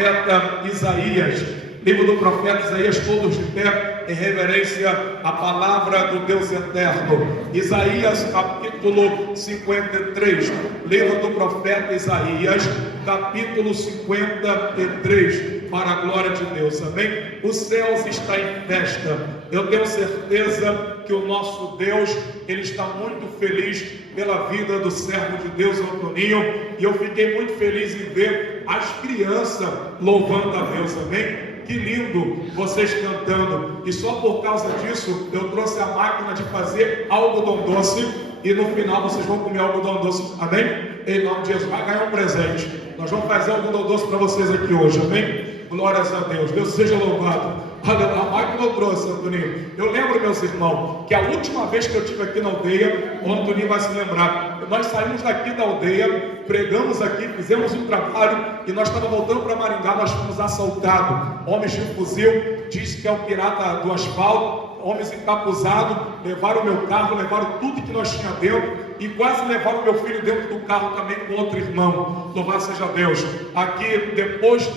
profeta Isaías. Livro do profeta Isaías, todos de pé, em reverência à palavra do Deus eterno. Isaías, capítulo 53. Livro do profeta Isaías, capítulo 53. Para a glória de Deus, amém? Os céus estão em festa. Eu tenho certeza que o nosso Deus, Ele está muito feliz pela vida do servo de Deus, Antoninho. E eu fiquei muito feliz em ver as crianças louvando a Deus, amém? Que lindo vocês cantando. E só por causa disso eu trouxe a máquina de fazer algodão doce. E no final vocês vão comer algodão doce, amém? Em nome de Jesus, vai ganhar um presente. Nós vamos fazer algodão doce para vocês aqui hoje, amém? Glórias a Deus, Deus seja louvado. Olha, a máquina eu trouxe, Antoninho. Eu lembro, meus irmãos, que a última vez que eu estive aqui na aldeia, o Antoninho vai se lembrar. Nós saímos daqui da aldeia, pregamos aqui, fizemos um trabalho e nós estávamos voltando para Maringá, nós fomos assaltados. Homens de fuzil, diz que é o pirata do asfalto, homens encapuzados, levaram o meu carro, levaram tudo que nós tínhamos dentro e quase levaram meu filho dentro do carro também com outro irmão. Louvado seja Deus. Aqui, depois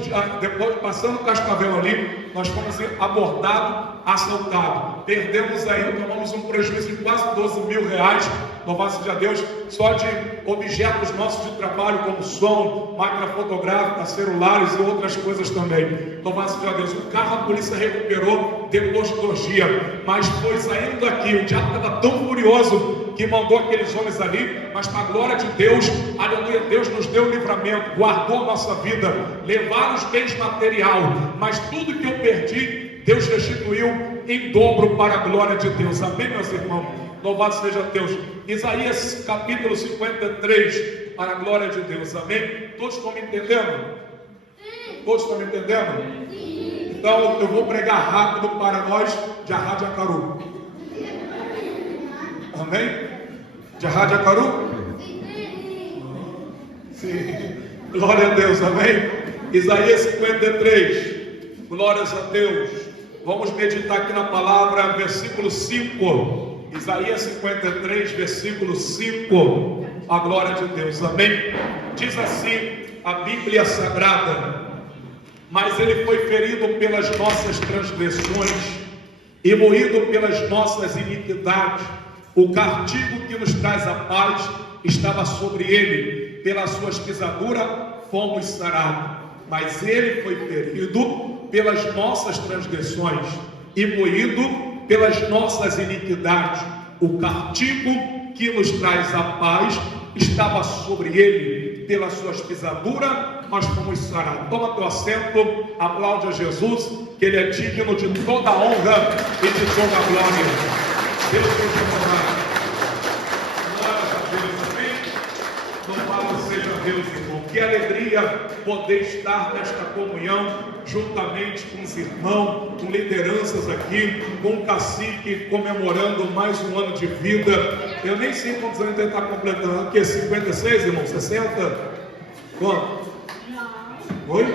passando o Cascavel ali, nós fomos abordados, assaltados. Perdemos aí, tomamos um prejuízo de quase 12 mil reais. Louvado seja Deus, só de objetos nossos de trabalho, como som, máquina fotográfica, celulares e outras coisas também. Louvado seja Deus. O carro a polícia recuperou depois de 2 dias, mas foi saindo daqui. O diabo estava tão furioso que mandou aqueles homens ali, mas para a glória de Deus, aleluia, Deus nos deu livramento, guardou a nossa vida, levaram os bens material, mas tudo que eu perdi, Deus restituiu em dobro para a glória de Deus, amém, meus irmãos? Louvado seja Deus. Isaías capítulo 53, para a glória de Deus, amém? Todos estão me entendendo? Todos estão me entendendo? Então eu vou pregar rápido para nós de Arradiacaru. Amém? De Arradiacaru? Sim. Glória a Deus, amém? Isaías 53. Glórias a Deus. Vamos meditar aqui na palavra, versículo 5. Isaías 53, versículo 5. A glória de Deus, amém? Diz assim a Bíblia Sagrada: mas ele foi ferido pelas nossas transgressões e moído pelas nossas iniquidades. O castigo que nos traz a paz estava sobre ele, pelas suas pisaduras fomos sarados. Mas ele foi ferido pelas nossas transgressões e moído pelas nossas iniquidades. O castigo que nos traz a paz estava sobre ele, pelas suas pisaduras nós fomos sarados. Toma teu assento, aplaude a Jesus, que ele é digno de toda a honra e de toda a glória. Deus seja louvado. Glórias a Deus, amém? Louvado seja Deus, irmão. Que alegria poder estar nesta comunhão, juntamente com os irmãos, com lideranças aqui, com o cacique, comemorando mais um ano de vida. Eu nem sei quantos anos ele está completando. Aqui é 56, irmão? 60? Quanto? Oi?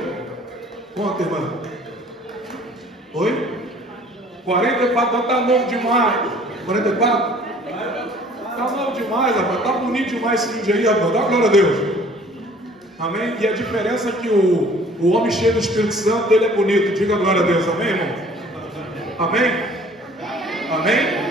Quanto, irmão? Oi? 44, então tá novo demais. 44? Tá novo demais, rapaz. Tá bonito demais esse vídeo aí, rapaz. Dá glória a Deus. Amém? E a diferença é que o homem cheio do Espírito Santo, ele é bonito. Diga glória a Deus. Amém, irmão? Amém? Amém?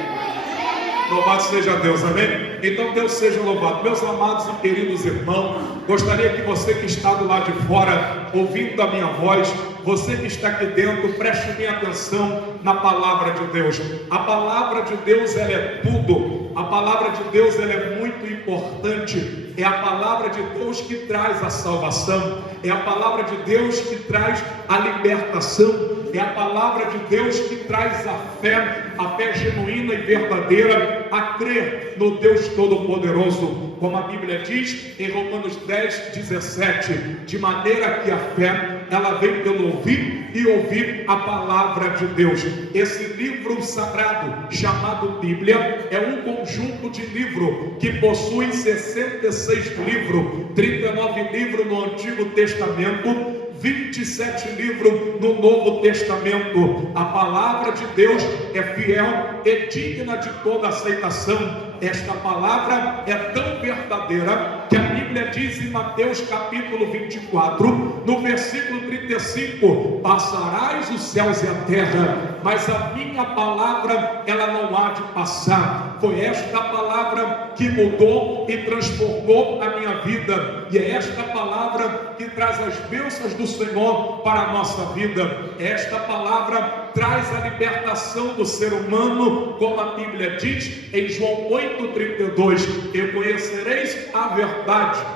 Louvado seja Deus, amém? Então Deus seja louvado. Meus amados e queridos irmãos, gostaria que você que está do lado de fora, ouvindo a minha voz, você que está aqui dentro, preste bem atenção na palavra de Deus. A palavra de Deus, ela é tudo. A palavra de Deus, ela é muito importante. É a palavra de Deus que traz a salvação. É a palavra de Deus que traz a libertação. É a palavra de Deus que traz a fé genuína e verdadeira, a crer no Deus Todo-Poderoso, como a Bíblia diz em Romanos 10, 17, de maneira que a fé, ela vem pelo ouvir e ouvir a palavra de Deus. Esse livro sagrado, chamado Bíblia, é um conjunto de livros que possui 66 livros, 39 livros no Antigo Testamento, 27 livros no Novo Testamento. A palavra de Deus é fiel e digna de toda aceitação. Esta palavra é tão verdadeira que a Bíblia Bíblia diz em Mateus capítulo 24, no versículo 35, passarás os céus e a terra, mas a minha palavra, ela não há de passar. Foi esta palavra que mudou e transformou a minha vida, e é esta palavra que traz as bênçãos do Senhor para a nossa vida. Esta palavra traz a libertação do ser humano, como a Bíblia diz em João 8,32, e conhecereis a verdade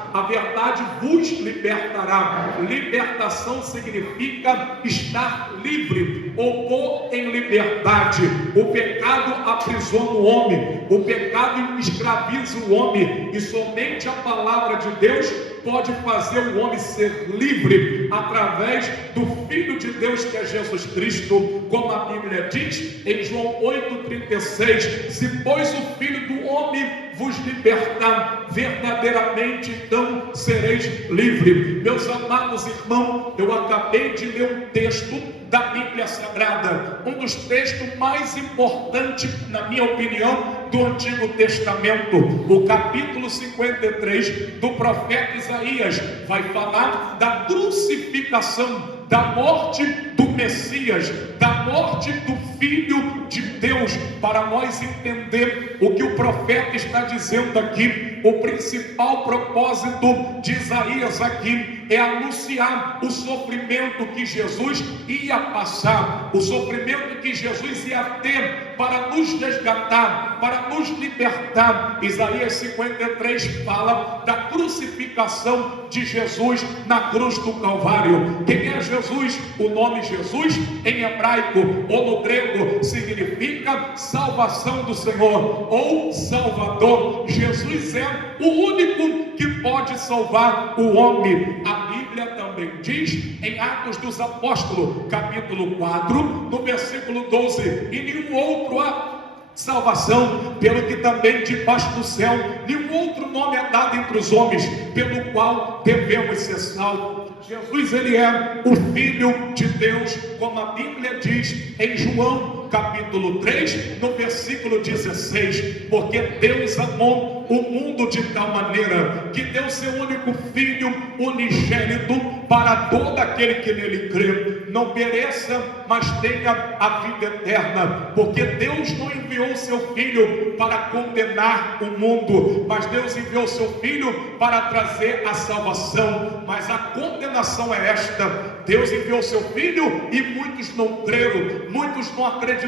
vos libertará. Libertação significa estar livre ou pôr em liberdade. O pecado aprisiona o homem, o pecado escraviza o homem, e somente a palavra de Deus pode fazer o homem ser livre através do Filho de Deus, que é Jesus Cristo, como a Bíblia diz em João 8,36, se pois o Filho do homem vos libertar, verdadeiramente então sereis livres. Meus amados irmãos, eu acabei de ler um texto da Bíblia Sagrada, um dos textos mais importantes, na minha opinião, do Antigo Testamento. O capítulo 53 do profeta Isaías vai falar da crucificação, da morte do Messias, da morte do Filho de Deus. Para nós entender o que o profeta está dizendo aqui, o principal propósito de Isaías aqui é anunciar o sofrimento que Jesus ia passar, o sofrimento que Jesus ia ter para nos resgatar, para nos libertar. Isaías 53 fala da crucificação de Jesus na cruz do Calvário. Quem é Jesus? O nome Jesus em hebraico ou no grego significa salvação do Senhor ou Salvador. Jesus é o único que pode salvar o homem. A Bíblia também diz em Atos dos Apóstolos, capítulo 4, no versículo 12, e nenhum outro há salvação, pelo que também debaixo do céu nenhum outro nome é dado entre os homens, pelo qual devemos ser salvos. Jesus, ele é o Filho de Deus, como a Bíblia diz em João capítulo 3, no versículo 16, porque Deus amou o mundo de tal maneira que deu seu único Filho unigênito para todo aquele que nele crê, não pereça, mas tenha a vida eterna. Porque Deus não enviou seu Filho para condenar o mundo, mas Deus enviou seu Filho para trazer a salvação. Mas a condenação é esta: Deus enviou seu Filho e muitos não creram, muitos não acreditaram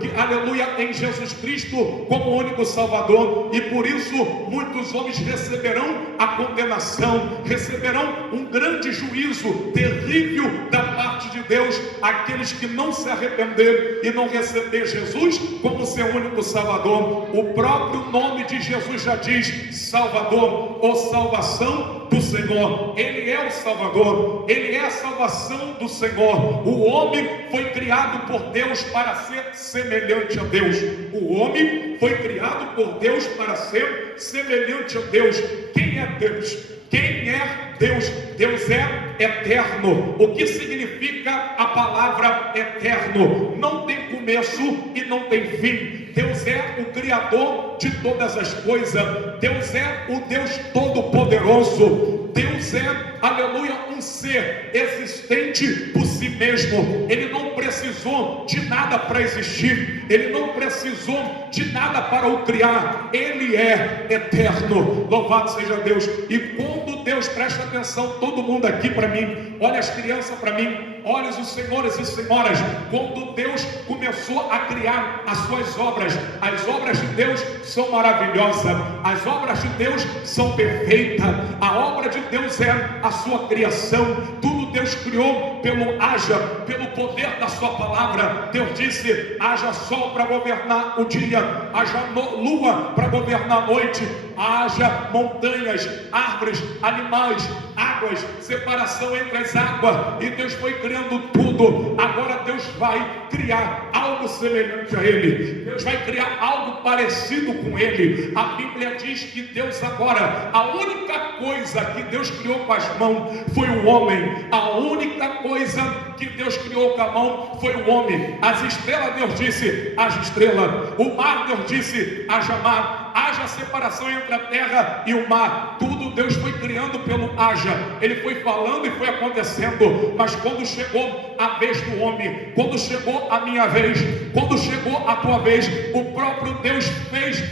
que, aleluia, em Jesus Cristo como único Salvador, e por isso muitos homens receberão a condenação, receberão um grande juízo terrível da parte de Deus, aqueles que não se arrepender e não receber Jesus como seu único Salvador. O próprio nome de Jesus já diz Salvador ou salvação do Senhor. Ele é o Salvador, ele é a salvação do Senhor. O homem foi criado por Deus para ser semelhante a Deus. O homem foi criado por Deus para ser semelhante a Deus. Quem é Deus? Quem é Deus? Deus é eterno. O que significa a palavra eterno? Não tem começo e não tem fim. Deus é o Criador de todas as coisas. Deus é o Deus Todo-Poderoso. Deus é, aleluia, um ser existente por si mesmo. Ele não precisou de nada para existir. Ele não precisou de nada para o criar. Ele é eterno. Louvado seja Deus. E quando Deus, presta atenção, todo mundo aqui para mim, olha as crianças para mim, olha os senhores e senhoras, quando Deus começou a criar as suas obras, as obras de Deus são maravilhosas, as obras de Deus são perfeitas, a obra de Deus é a sua criação. Tudo Deus criou pelo poder da sua palavra. Deus disse: haja sol para governar o dia, haja lua para governar a noite, haja montanhas, árvores, animais, águas, separação entre as águas, e Deus foi criando tudo. Agora Deus vai criar algo semelhante a Ele, Deus vai criar algo parecido com Ele. A Bíblia diz que Deus agora, a única coisa que Deus criou com as mãos foi o homem. A única coisa que Deus criou com a mão foi o homem. As estrelas, Deus disse: haja estrela. O mar, Deus disse: haja mar. Haja separação entre a terra e o mar. Tudo Deus foi criando pelo haja, Ele foi falando e foi acontecendo. Mas quando chegou a vez do homem, quando chegou a minha vez, quando chegou a tua vez, o próprio Deus fez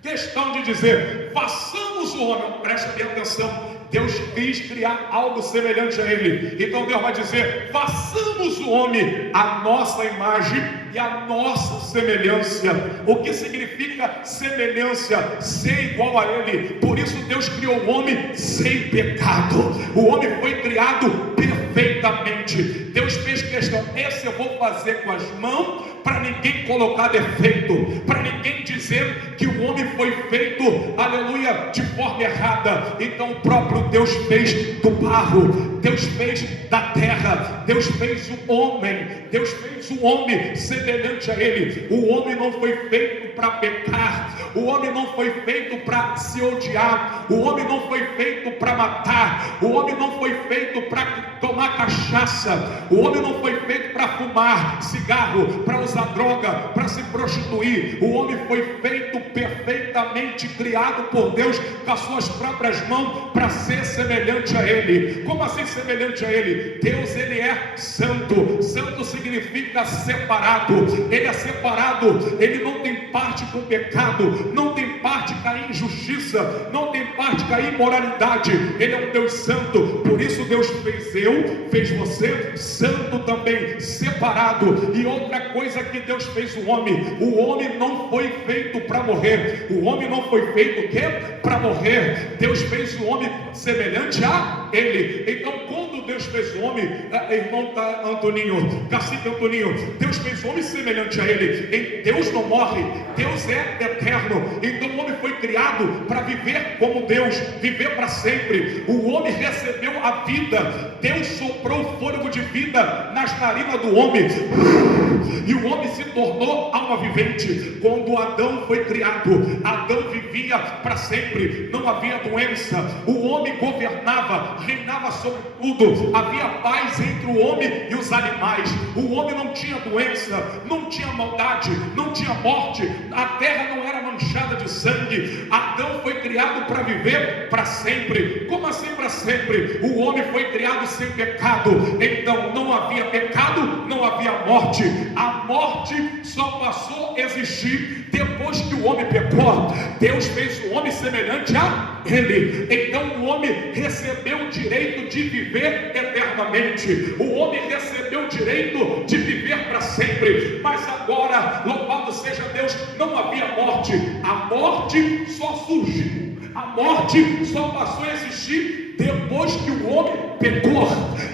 questão de dizer: façamos o homem. Preste bem atenção. Deus quis criar algo semelhante a Ele. Então Deus vai dizer: façamos o homem a nossa imagem e a nossa semelhança. O que significa semelhança? Ser igual a Ele. Por isso Deus criou o homem sem pecado. O homem foi criado perfeitamente. Deus fez questão: esse eu vou fazer com as mãos, para ninguém colocar defeito, para ninguém dizer que o homem foi feito, aleluia, de forma errada. Então o próprio Deus fez do barro, Deus fez da terra, Deus fez o homem, Deus fez o homem semelhante a Ele. O homem não foi feito para pecar, o homem não foi feito para se odiar, o homem não foi feito para matar, o homem não foi feito para tomar cachaça, o homem não foi feito para fumar cigarro, para usar droga, para se prostituir. O homem foi feito perfeitamente criado por Deus com as suas próprias mãos para ser semelhante a Ele. Como assim semelhante a Ele? Deus, Ele é santo. Santo significa separado. Ele é separado, Ele não tem parte com pecado, não tem parte com a injustiça, não tem parte com a imoralidade. Ele é um Deus santo. Por isso Deus fez eu, fez você santo também, separado. E outra coisa que Deus fez o homem não foi feito para morrer. O homem não foi feito o quê? Para morrer. Deus fez o homem semelhante a Ele. Então quando Deus fez o homem, irmão Antoninho, cacique Antoninho, Deus fez o homem semelhante a Ele. Deus não morre, Deus é eterno. Então o homem foi criado para viver como Deus, viver para sempre. O homem recebeu a vida, Deus soprou o fôlego de vida nas narinas do homem, e o homem se tornou alma vivente. Quando Adão foi criado, Adão vivia para sempre, não havia doença, o homem governava, reinava sobre tudo, havia paz entre o homem e os animais. O homem não tinha doença, não tinha maldade, não tinha morte, a terra não era manchada de sangue. Adão foi criado para viver para sempre. Como assim para sempre? O homem foi criado sem pecado, então não havia pecado, não havia morte. A morte só passou a existir depois que o homem pecou. Deus fez o homem semelhante a Ele. Então o homem recebeu o direito de viver eternamente. O homem recebeu o direito de viver para sempre. Mas agora, louvado seja Deus, não havia morte. A morte só surgiu, a morte só passou a existir depois que o homem pecou.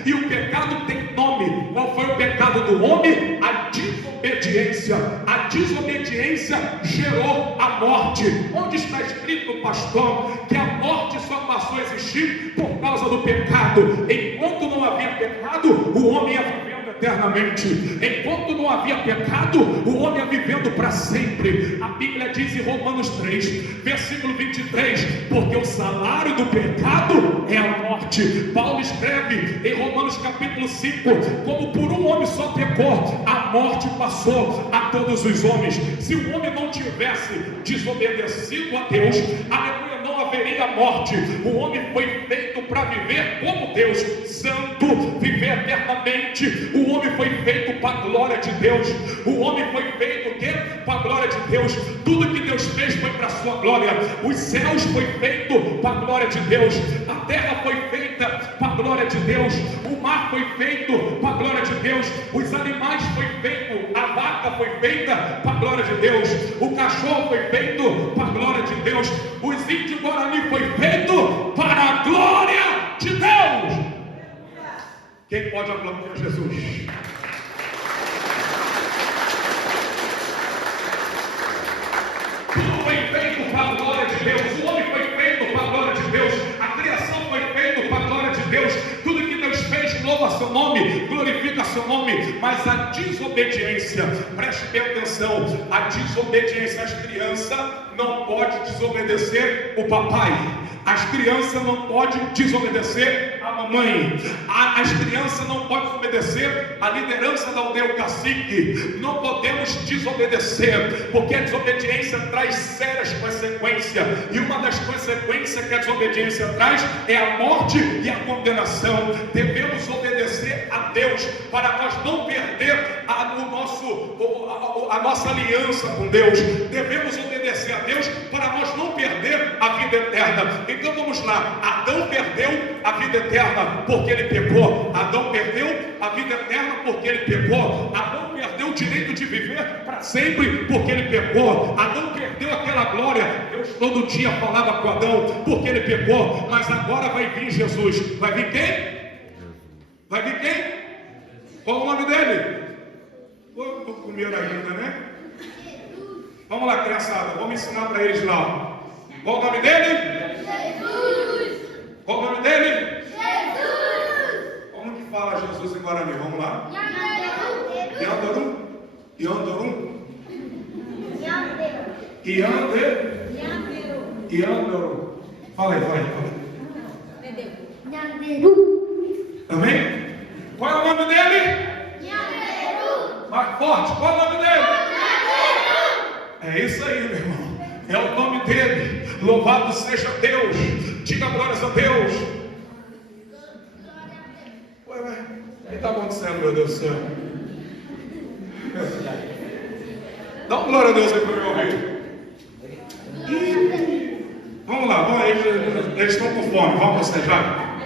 E o pecado tem nome. Qual foi o pecado do homem? A desobediência. A desobediência gerou a morte. Onde está escrito, pastor, que a morte só passou a existir por causa do pecado? Enquanto não havia pecado, o homem ia vivendo eternamente. Enquanto não havia pecado, o homem ia vivendo para sempre. A Bíblia diz em Romanos 3, versículo 23, porque o salário do pecado é a morte. Paulo escreve em Romanos capítulo 5, como por um homem só pecou, a morte passou a todos os homens. Se o homem não tivesse desobedecido a Deus, aleluia, não haveria morte. O homem foi feito para viver como Deus, santo, viver eternamente. O homem foi feito para a glória de Deus. O homem foi feito o quê? Para a glória de Deus. Tudo que Deus fez foi para a sua glória. Os céus foi feito para a glória de Deus. A terra foi feita para a glória de Deus. O mar foi feito para a glória de Deus. Os animais foi feito, a vaca foi feita para a glória de Deus. O cachorro foi feito para a glória de Deus. Os índios Guarani foi feito para a glória de Deus. Quem pode aplaudir a Jesus? Tudo foi feito para a glória de Deus. O homem foi feito para a glória de Deus. A criação foi feita para a glória de Deus. Tudo que Deus fez louva seu nome, glorifica seu nome. Mas a desobediência, preste bem atenção, a desobediência, as crianças não podem desobedecer o papai. As crianças não podem desobedecer a mamãe. As crianças não podem obedecer à liderança da aldeia, o cacique. Não podemos desobedecer, porque a desobediência traz sérias consequências. E uma das consequências que a desobediência traz é a morte e a condenação. Devemos obedecer a Deus para nós não perder a nossa aliança com Deus. Devemos obedecer a Deus para nós não perder a vida eterna. Então vamos lá. Adão perdeu a vida eterna porque ele pecou. Adão perdeu a vida eterna porque ele pecou. Adão perdeu o direito de viver para sempre porque ele pecou. Adão perdeu aquela glória. Deus todo dia falava com Adão porque ele pecou. Mas agora vai vir Jesus. Vai vir quem? Vai vir quem? Qual o nome dele? Não comeram ainda, né? Vamos lá, criançada. Vamos ensinar para eles lá. Qual o nome dele? Jesus. Qual o nome dele? Jesus. Como que fala Jesus em Guarani? Vamos lá. Yandarum. Yandarum. Yandarum. Fala aí. Amém? Qual é o nome dele? Mais forte, qual é o nome dele? É isso aí, meu irmão. É o nome dele. Louvado seja Deus. Diga glórias a Deus. Ué, o que está acontecendo, meu Deus do céu? Dá uma glória a Deus aí para o meu ouvido. Vamos lá, eles estão com fome. Vamos festejar.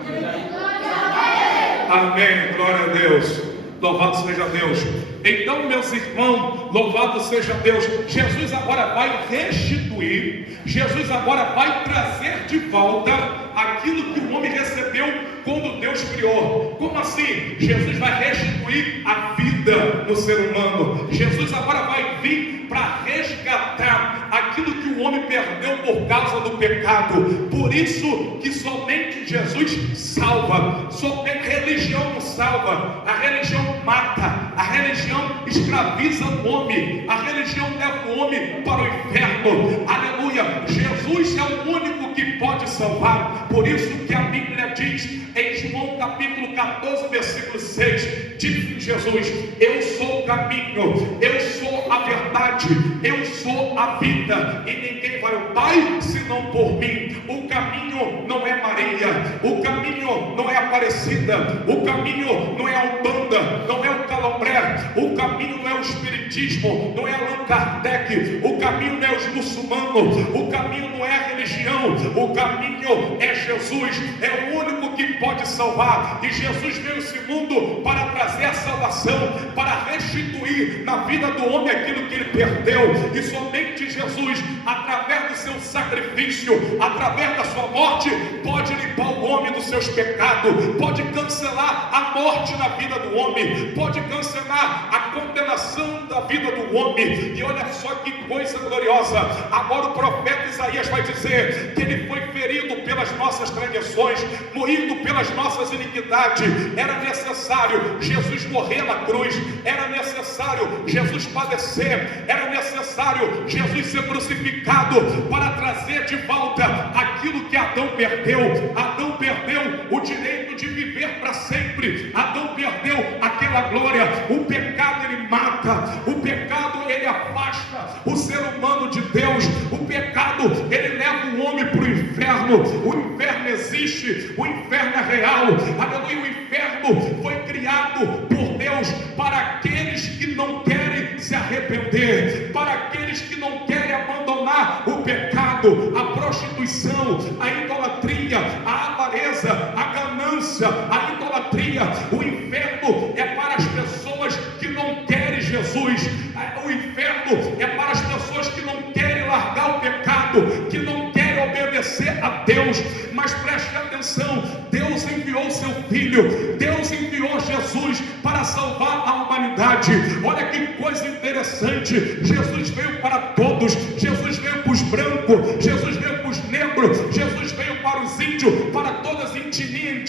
Amém, glória a Deus. Louvado seja Deus. Então, meus irmãos, louvado seja Deus. Jesus agora vai restituir. Jesus agora vai trazer de volta aquilo que o homem recebeu quando Deus criou. Como assim? Jesus vai restituir a vida no ser humano. Jesus agora vai vir para resgatar aquilo que o homem perdeu por causa do pecado. Por isso que somente Jesus salva. Somente a religião não salva. A religião mata. A religião escraviza o homem. A religião leva o homem para o inferno. Aleluia. Jesus é o único que pode salvar. Por isso que a Bíblia diz em João capítulo 14, versículo 6, diz Jesus: eu sou o caminho, eu sou a verdade, eu sou a vida, e ninguém vai ao Pai senão por mim. O caminho não é Maria, o caminho não é Aparecida, o caminho não é a Umbanda, não é o Calombré, o caminho não é o Espiritismo, não é Allan Kardec, o caminho não é os muçulmanos, o caminho não é a religião, o caminho é Jesus. É o único que pode salvar. E Jesus veio a esse mundo para trazer a salvação, para restituir na vida do homem aquilo que ele perdeu. E somente Jesus, através do seu sacrifício, através da sua morte, pode limpar o homem dos seus pecados, pode cancelar a morte na vida do homem, pode cancelar a condenação da vida do homem. E olha só que coisa gloriosa. Agora o profeta Isaías vai dizer que ele foi ferido pelas nossas transgressões, moído pelas nossas iniquidades. Era necessário Jesus morrer na cruz, era necessário Jesus padecer, era necessário Jesus ser crucificado para trazer de volta aquilo que Adão perdeu. Adão perdeu o direito de viver para sempre. Adão perdeu aquela glória. O pecado ele mata, o pecado ele afasta o ser humano de Deus. O pecado ele leva o homem para o inferno. O inferno existe, o inferno é real. Aleluia. O inferno foi criado por Deus para aqueles que não querem se arrepender, para aqueles que não querem abandonar o pecado, a prostituição, a idolatria, a avareza, a ganância, a idolatria. O inferno é para as pessoas que não querem Jesus. O inferno é para as pessoas que não querem largar o pecado, que não querem obedecer a Deus. Mas preste atenção, Deus enviou seu Filho, Deus enviou Jesus para salvar a humanidade. Olha que coisa interessante. Jesus veio para todos. Jesus veio para os brancos, Jesus veio para os negros, Jesus veio para os índios, para todas as indígenas.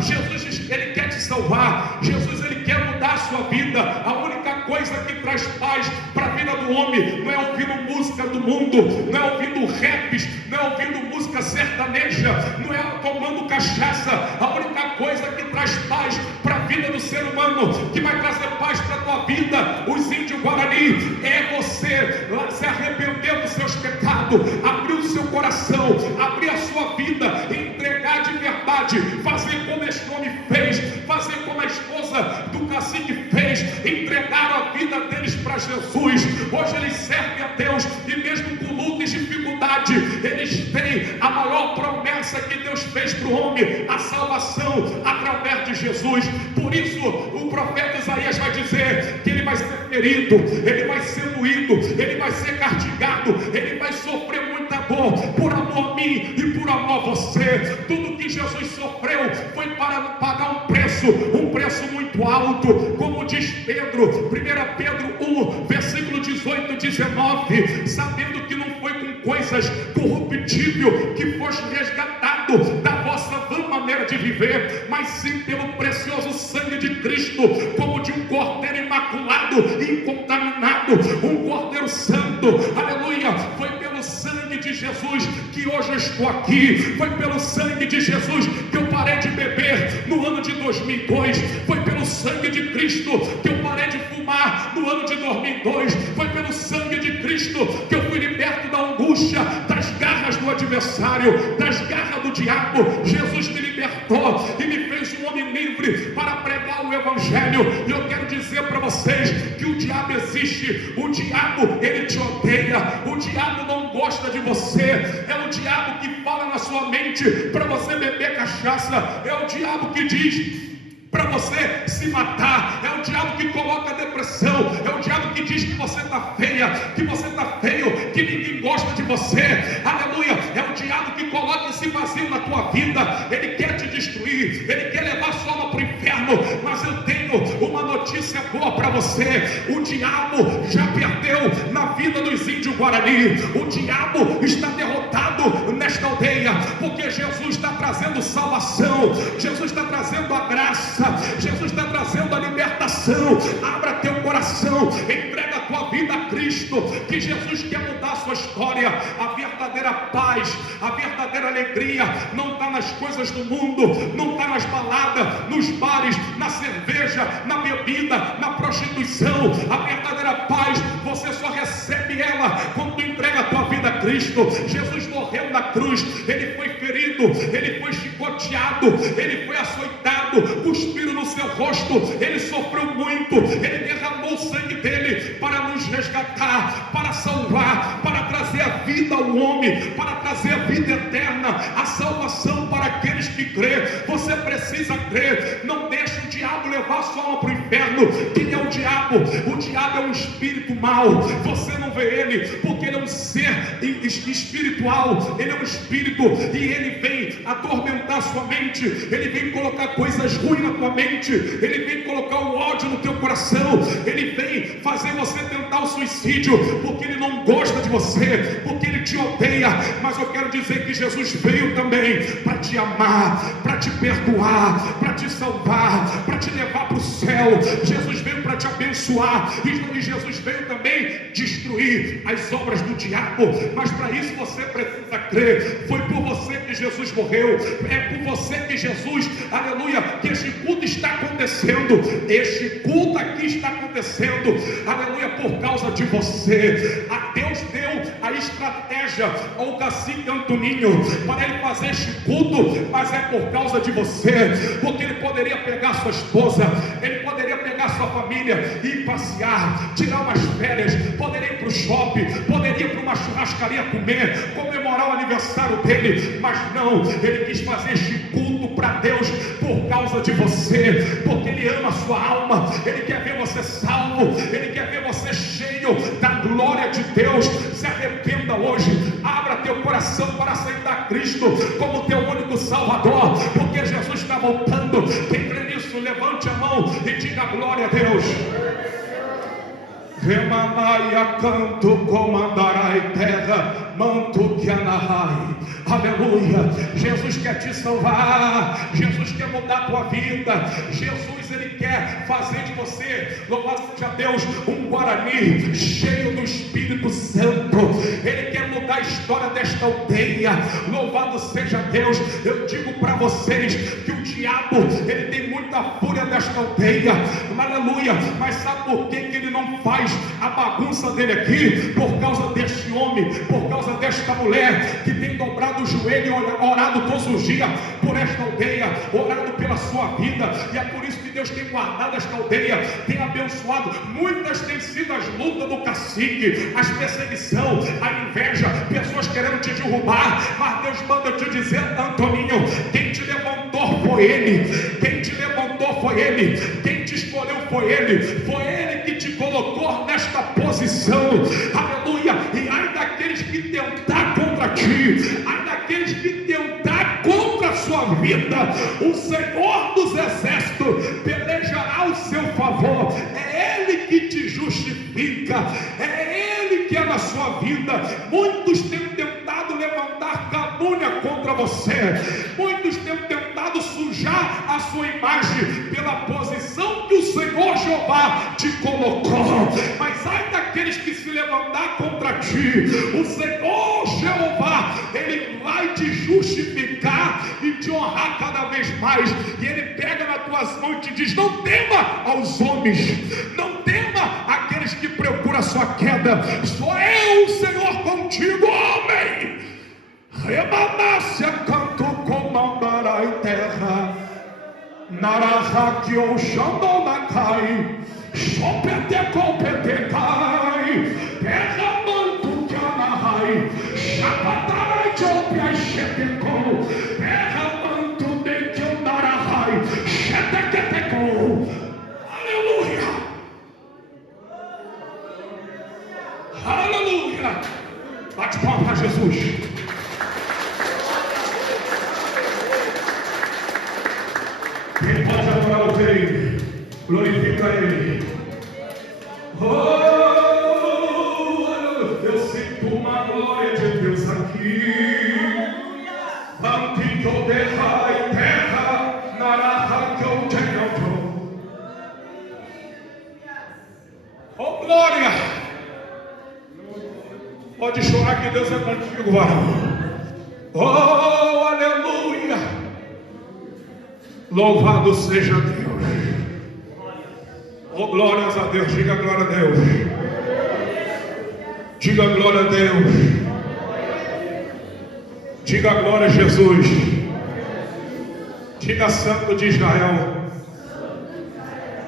Jesus, ele quer te salvar. Jesus, ele quer mudar a sua vida. A única coisa que traz paz para a vida do homem não é ouvir música do mundo, não é ouvindo raps, não é ouvindo música sertaneja, não é tomando cachaça. A única coisa que traz paz para a vida do ser humano, que vai trazer paz para a tua vida, os índios Guarani, é você se arrepender dos seus pecados, abrir o seu coração, abrir a sua vida, entregar de verdade, fazer como este homem fez, fazer como a esposa do cacique fez, entregaram a vida deles para Jesus. Hoje eles servem a Deus e mesmo com luta e dificuldade, eles têm a maior promessa que Deus fez para o homem, a salvação através de Jesus. Por isso o profeta Isaías vai dizer que ele vai ser ferido, ele vai ser moído, ele vai ser castigado, ele vai sofrer muita dor por amor a mim e por amor a você. Tudo que Jesus sofreu foi para pagar um preço muito alto, como diz Pedro, 1 Pedro 1, versículo 18, 19, sabendo que não foi com coisas corruptíveis que foste resgatado da vossa vã maneira de viver, mas sim pelo precioso sangue de Cristo, como de um cordeiro imaculado e incontaminado, um cordeiro santo, aleluia. Foi pelo sangue de Jesus que hoje eu estou aqui, foi pelo sangue de Jesus que eu parei de beber no ano de 2002, foi pelo sangue de Cristo que eu parei de fumar no ano de 2002, foi pelo sangue de Cristo que eu fui liberto da angústia, das garras do adversário, das garras do diabo. Jesus me libertou e me fez um homem livre para pregar o evangelho. E eu quero dizer para vocês que o diabo existe, o diabo ele te odeia, o diabo não gosta de você, é o diabo que fala na sua mente para você beber cachaça, é o diabo que diz para você se matar, é o diabo que coloca depressão, é o diabo que diz que você está feia, que você está feio, que ninguém gosta de você, aleluia. É o diabo que coloca esse vazio na tua vida, ele quer te destruir, ele quer levar sua alma para o inferno. Mas eu tenho uma notícia boa para você: o diabo já perdeu na vida dos índios Guarani, o diabo está derrotado nesta aldeia, porque Jesus está trazendo salvação, Jesus está trazendo a graça, Jesus está trazendo a libertação. Abra teu coração, entrega a tua vida a Cristo, que Jesus quer mudar a sua história. A verdadeira paz, a verdadeira alegria não está nas coisas do mundo, não está nas baladas, nos bares, na cerveja, na bebida, na prostituição. A verdadeira paz você só recebe ela quando tu entrega a tua vida a Cristo. Jesus morreu na cruz, ele foi ferido, ele foi chicoteado, ele foi açoitado, cuspiram no seu rosto, ele sofreu muito, ele derramou o sangue dele para nos resgatar, para salvar, para trazer a vida ao homem, para trazer a vida eterna, a salvação para aqueles que crê. Você precisa crer, não deixe o diabo levar a sua alma para o inferno. Quem é o diabo? O diabo é um espírito mau, você não vê ele, porque ele é um ser espiritual, ele é um espírito, e ele vem atormentar a sua mente, ele vem colocar coisas ruins na tua mente, ele vem colocar o ódio no teu coração, ele vem fazer você tentar o suicídio, porque ele não gosta de você, porque ele te odeia. Mas eu quero dizer que Jesus veio também para te amar, para te perdoar, para te salvar, para te levar para o céu. Jesus veio para te abençoar, e Jesus veio também destruir as obras do diabo. Mas para isso você precisa crer. Foi por você que Jesus morreu, é por você que Jesus, aleluia, que este culto está acontecendo, este culto aqui está acontecendo, aleluia, por causa de você. A Deus deu a estratégia ao cacique Antoninho para ele fazer este culto, mas é por causa de você, porque ele poderia pegar sua esposa, ele poderia pegar sua família e ir passear, tirar umas férias, poderia ir para o shopping, poderia ir para uma churrascaria comer, comemorar o aniversário dele, mas não, ele quis fazer este culto para Deus por causa de você, porque ele ama a sua alma, ele quer ver você salvo, ele quer ver você cheio da glória de Deus. Se arrependa hoje, abra teu coração para aceitar Cristo como teu único Salvador, porque Jesus está voltando. Quem crê nisso, levante a mão e diga glória a Deus. Remanaia canto, comandarai terra, manto que anahai. Aleluia. Jesus quer te salvar. Jesus quer mudar a tua vida. Jesus, Ele quer fazer de você, louvado seja Deus, um Guarani cheio do Espírito Santo. Ele quer mudar a história desta aldeia. Louvado seja Deus. Eu digo para vocês que o diabo, ele tem muita fúria desta aldeia. Aleluia. Mas sabe por que ele não faz a bagunça dele aqui? Por causa deste homem, por causa desta mulher que tem dobrado o joelho e orado todos os dias por esta aldeia, orado pela sua vida. E é por isso que Deus tem guardado esta aldeia, tem abençoado. Muitas têm sido as lutas do cacique, as perseguição, a inveja, pessoas querendo te derrubar. Mas Deus manda eu te dizer, Antoninho, quem te levantou foi Ele. Quem te levantou foi Ele. Quem te escolheu foi Ele. Foi Ele que te colocou nesta posição. Aleluia. E ai daqueles que tentar contra ti, ai daqueles que tentar contra a sua vida, o Senhor dos Exércitos pelejará ao seu favor. É Ele que te justifica, é Ele que é na sua vida. Muitos têm tentado levantar calúnia contra você, muitos têm tentado sujar a sua imagem pela posição que o Senhor Jeová te colocou. Mas ai daqueles que se levantar contra ti, o Senhor Jeová, Ele vai te justificar e te honrar cada vez mais. E Ele pega nas tuas mãos e te diz: não tema aos homens, não tema aqueles que procuram a sua queda. Sou eu, o Senhor, contigo, homem. Remanácia canto comandará em terra, narahaki ou xandonakai, chopete competecai, terra manto que anahai, chapatarai chopia cheteco, terra manto de que andarahai, chetequeteco. Aleluia. Aleluia. Bate palma para Jesus. Quem pode adorar o Rei, glorifica Ele. Oh, eu sinto uma glória de Deus aqui. Antigo derrai terra, naraha que eu tenho. Oh, glória. Pode chorar que Deus é contigo, varão. Oh, aleluia. Louvado seja Deus. Oh, glórias a Deus. Diga glória a Deus. Diga glória a Deus. Diga glória a Jesus. Diga Santo de Israel.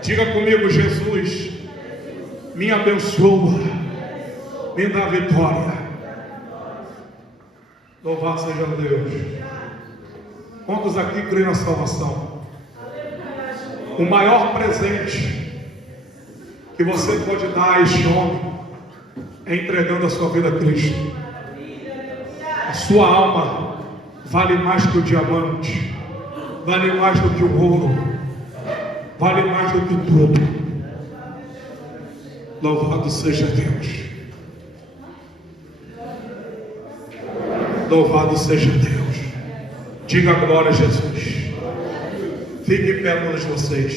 Diga comigo: Jesus, me abençoa, me dá vitória. Louvado seja Deus. Quantos aqui creem na salvação? O maior presente que você pode dar a este homem é entregando a sua vida a Cristo. A sua alma vale mais que o diamante, vale mais do que o ouro, vale mais do que tudo. Louvado seja Deus. Louvado seja Deus. Diga glória a Jesus. Fique em pé, todos vocês.